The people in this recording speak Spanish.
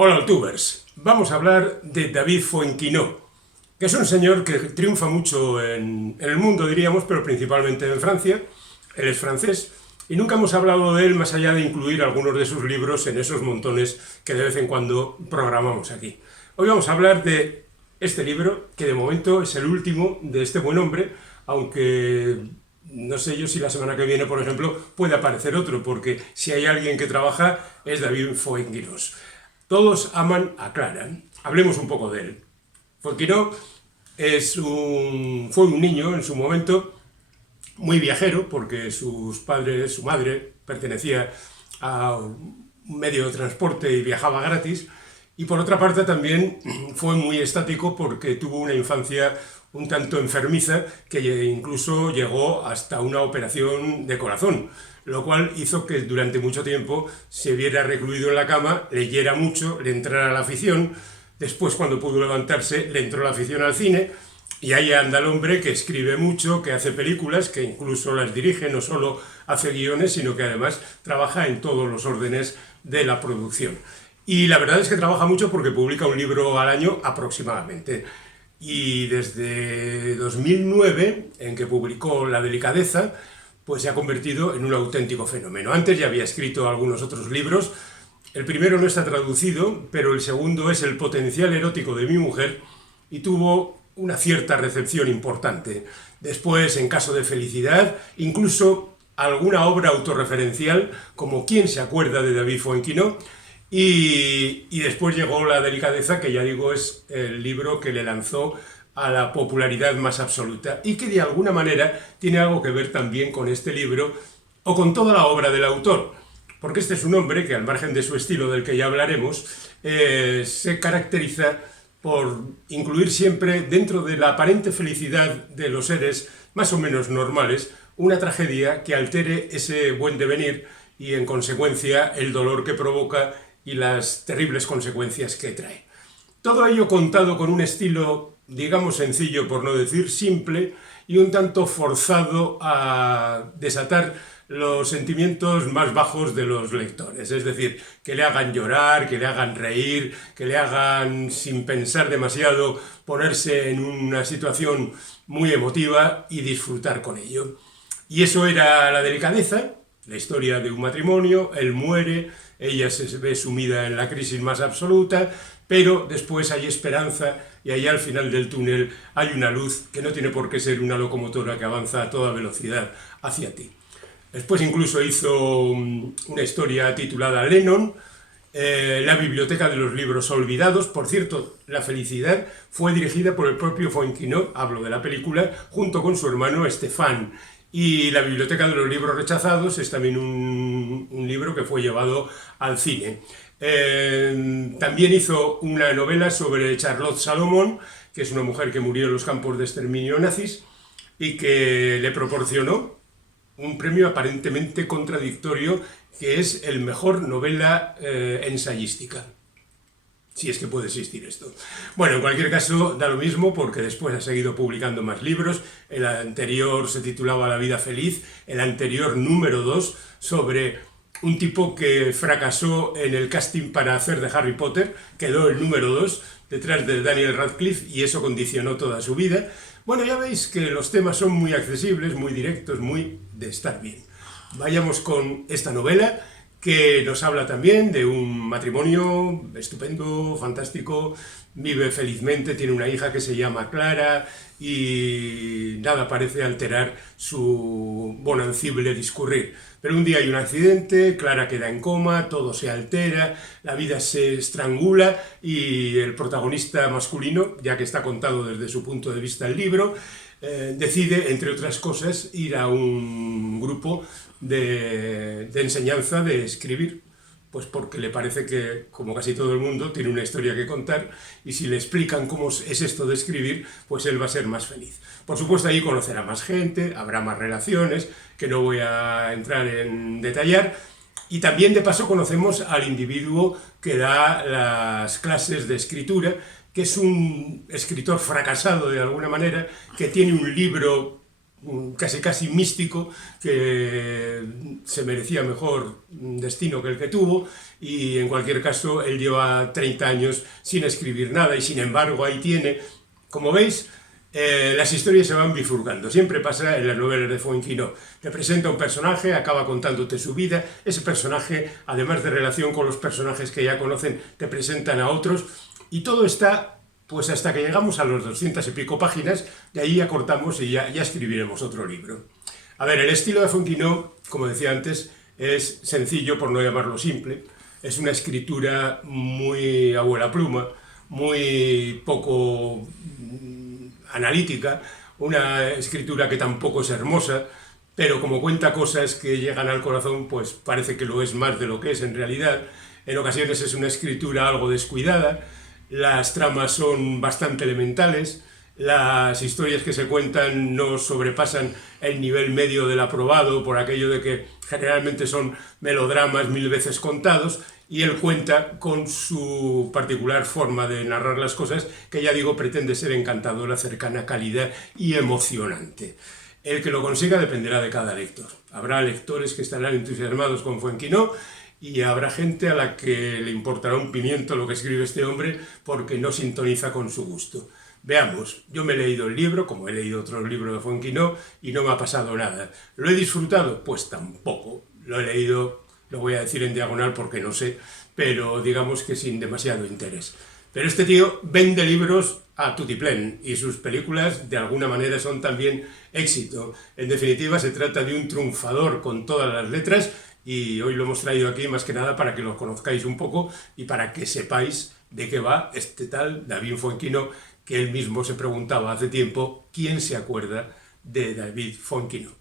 Hola, Altubers. Vamos a hablar de David Fuenquinos, que es un señor que triunfa mucho en el mundo, diríamos, pero principalmente en Francia. Él es francés y nunca hemos hablado de él más allá de incluir algunos de sus libros en esos montones que de vez en cuando programamos aquí. Hoy vamos a hablar de este libro, que de momento es el último de este buen hombre, aunque no sé yo si la semana que viene, por ejemplo, puede aparecer otro, porque si hay alguien que trabaja es David Fuenquinos. Todos aman a Clara. Hablemos un poco de él. Fuenquinos fue un niño en su momento muy viajero, porque su madre pertenecía a un medio de transporte y viajaba gratis. Y por otra parte también fue muy estático porque tuvo una infancia un tanto enfermiza que incluso llegó hasta una operación de corazón, lo cual hizo que durante mucho tiempo se viera recluido en la cama, leyera mucho, le entrara la afición. Después, cuando pudo levantarse, le entró la afición al cine. Y ahí anda el hombre que escribe mucho, que hace películas, que incluso las dirige, no solo hace guiones, sino que además trabaja en todos los órdenes de la producción. Y la verdad es que trabaja mucho porque publica un libro al año aproximadamente. Y desde 2009, en que publicó La delicadeza, pues se ha convertido en un auténtico fenómeno. Antes ya había escrito algunos otros libros. El primero no está traducido, pero el segundo es El potencial erótico de mi mujer y tuvo una cierta recepción importante. Después, En caso de felicidad, incluso alguna obra autorreferencial, como ¿Quién se acuerda de David Fuenquinos? Y después llegó La delicadeza, que ya digo es el libro que le lanzó a la popularidad más absoluta y que de alguna manera tiene algo que ver también con este libro o con toda la obra del autor. Porque este es un hombre que, al margen de su estilo del que ya hablaremos, se caracteriza por incluir siempre dentro de la aparente felicidad de los seres más o menos normales una tragedia que altere ese buen devenir y en consecuencia el dolor que provoca y las terribles consecuencias que trae. Todo ello contado con un estilo, digamos, sencillo, por no decir simple, y un tanto forzado a desatar los sentimientos más bajos de los lectores, es decir, que le hagan llorar, que le hagan reír, que le hagan, sin pensar demasiado, ponerse en una situación muy emotiva y disfrutar con ello. Y eso era La delicadeza, la historia de un matrimonio. Él muere, ella se ve sumida en la crisis más absoluta, pero después hay esperanza y ahí al final del túnel hay una luz que no tiene por qué ser una locomotora que avanza a toda velocidad hacia ti. Después incluso hizo una historia titulada Lennon, La biblioteca de los libros olvidados. Por cierto, La felicidad fue dirigida por el propio Fuenquinos, hablo de la película, junto con su hermano Estefan. Y La biblioteca de los libros rechazados es también un libro que fue llevado al cine. También hizo una novela sobre Charlotte Salomon, que es una mujer que murió en los campos de exterminio nazis y que le proporcionó un premio aparentemente contradictorio, que es el mejor novela ensayística. Si es que puede existir esto. Bueno, en cualquier caso, da lo mismo porque después ha seguido publicando más libros. El anterior se titulaba La vida feliz, el anterior número 2, sobre un tipo que fracasó en el casting para hacer de Harry Potter, quedó el número 2 detrás de Daniel Radcliffe y eso condicionó toda su vida. Bueno, ya veis que los temas son muy accesibles, muy directos, muy de estar bien. Vayamos con esta novela, que nos habla también de un matrimonio estupendo, fantástico, vive felizmente, tiene una hija que se llama Clara y nada parece alterar su bonancible discurrir. Pero un día hay un accidente, Clara queda en coma, todo se altera, la vida se estrangula y el protagonista masculino, ya que está contado desde su punto de vista el libro, decide, entre otras cosas, ir a un grupo de enseñanza de escribir, pues porque le parece que, como casi todo el mundo, tiene una historia que contar y si le explican cómo es esto de escribir, pues él va a ser más feliz. Por supuesto, ahí conocerá más gente, habrá más relaciones, que no voy a entrar en detallar, y también de paso conocemos al individuo que da las clases de escritura, que es un escritor fracasado de alguna manera, que tiene un libro casi casi místico, que se merecía mejor destino que el que tuvo, y en cualquier caso él lleva 30 años sin escribir nada y sin embargo ahí tiene, como veis, las historias se van bifurcando. Siempre pasa en las novelas de Fuenquinos. Te presenta un personaje, acaba contándote su vida. Ese personaje, además de relación con los personajes que ya conocen, te presentan a otros. Y todo está, pues hasta que llegamos a los 200 y pico páginas, de ahí ya cortamos y ya escribiremos otro libro. A ver, el estilo de Fuenquinos, como decía antes, es sencillo, por no llamarlo simple. Es una escritura muy abuela pluma, muy poco analítica, una escritura que tampoco es hermosa, pero como cuenta cosas que llegan al corazón, pues parece que lo es más de lo que es en realidad. En ocasiones es una escritura algo descuidada, las tramas son bastante elementales, las historias que se cuentan no sobrepasan el nivel medio del aprobado por aquello de que generalmente son melodramas 1000 veces contados, y él cuenta con su particular forma de narrar las cosas, que ya digo pretende ser encantadora, cercana, cálida y emocionante. El que lo consiga dependerá de cada lector. Habrá lectores que estarán entusiasmados con Fuenquinos y habrá gente a la que le importará un pimiento lo que escribe este hombre porque no sintoniza con su gusto. Veamos, yo me he leído el libro, como he leído otros libros de Fuenquinos, y no me ha pasado nada. ¿Lo he disfrutado? Pues tampoco. Lo he leído, lo voy a decir en diagonal porque no sé, pero digamos que sin demasiado interés. Pero este tío vende libros a tutiplén y sus películas de alguna manera son también éxito. En definitiva, se trata de un triunfador con todas las letras y hoy lo hemos traído aquí más que nada para que lo conozcáis un poco y para que sepáis de qué va este tal David Fuenquinos, que él mismo se preguntaba hace tiempo quién se acuerda de David Fuenquinos.